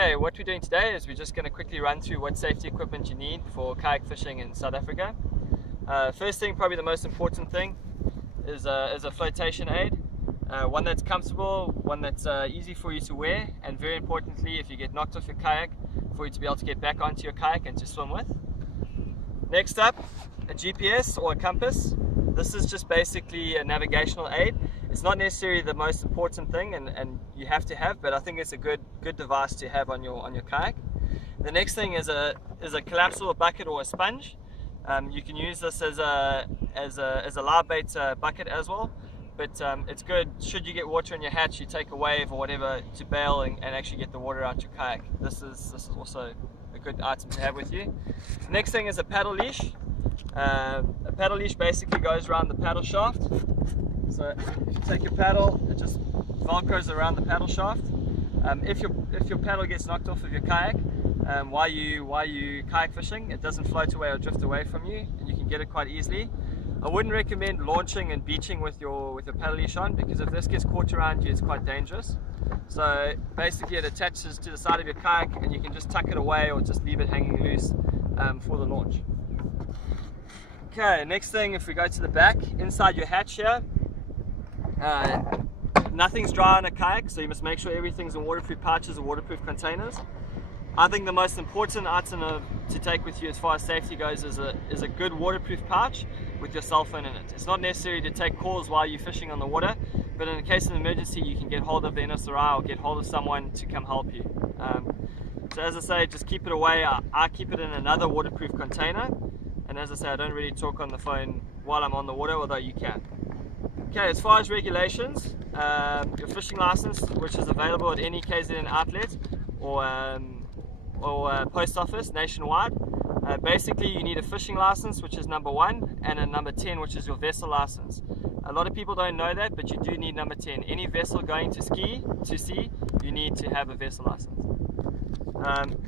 Okay, what we're doing today is we're just going to quickly run through what safety equipment you need for kayak fishing in South Africa. First thing, probably the most important thing, is a flotation aid. One that's comfortable, one that's easy for you to wear, and very importantly, if you get knocked off your kayak, for you to be able to get back onto your kayak and to swim with. Next up, a GPS or a compass. This is just basically a navigational aid. It's not necessarily the most important thing, and you have to have, but I think it's a good device to have on your kayak. The next thing is a collapsible bucket or a sponge. You can use this as a live bait bucket as well, but it's good should you get water in your hatch, you take a wave or whatever to bail and actually get the water out your kayak. This is also a good item to have with you. Next thing is a paddle leash. A paddle leash basically goes around the paddle shaft. So if you take your paddle, it just velcros around the paddle shaft. If your paddle gets knocked off of your kayak while you kayak fishing, it doesn't float away or drift away from you, and you can get it quite easily. I wouldn't recommend launching and beaching with your paddle leash on, because if this gets caught around you, it's quite dangerous. So basically it attaches to the side of your kayak, and you can just tuck it away or just leave it hanging loose for the launch. Okay, next thing, if we go to the back, inside your hatch here, nothing's dry on a kayak, so you must make sure everything's in waterproof pouches or waterproof containers. I think the most important item to take with you as far as safety goes is a good waterproof pouch with your cell phone in it. It's not necessary to take calls while you're fishing on the water, but in the case of an emergency, you can get hold of the NSRI or get hold of someone to come help you. So as I say, just keep it away. I keep it in another waterproof container, and as I say, I don't really talk on the phone while I'm on the water, although you can. Okay, as far as regulations, your fishing license, which is available at any KZN outlet or post office nationwide. Basically, you need a fishing license, which is number 1, and a number 10, which is your vessel license. A lot of people don't know that, but you do need number 10. Any vessel going to sea, you need to have a vessel license.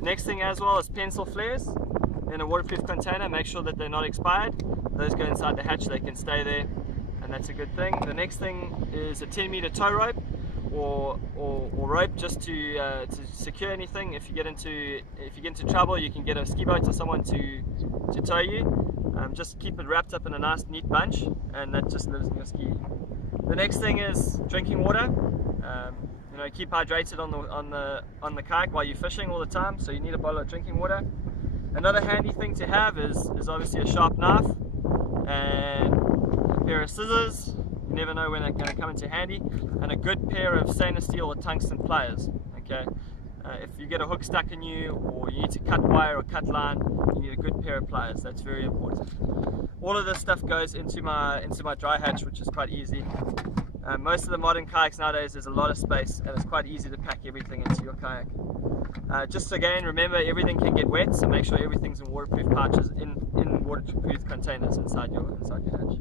Next thing as well is pencil flares in a waterproof container. Make sure that they're not expired. Those go inside the hatch, they can stay there, and that's a good thing. The next thing is a 10-meter tow rope or rope, just to secure anything. If you get into trouble, you can get a ski boat or someone to tow you. Just keep it wrapped up in a nice neat bunch, and that just lives in your ski. The next thing is drinking water. Keep hydrated on the kayak while you're fishing all the time, so you need a bottle of drinking water. Another handy thing to have is obviously a sharp knife and a pair of scissors. You never know when they're going to come into handy, and a good pair of stainless steel or tungsten pliers. Okay, if you get a hook stuck in you, or you need to cut wire or cut line, you need a good pair of pliers. That's very important. All of this stuff goes into my dry hatch, which is quite easy. Most of the modern kayaks nowadays, there's a lot of space, and it's quite easy to pack everything into your kayak. Just again, remember, everything can get wet, so make sure everything's in waterproof pouches, in waterproof containers inside your hatch.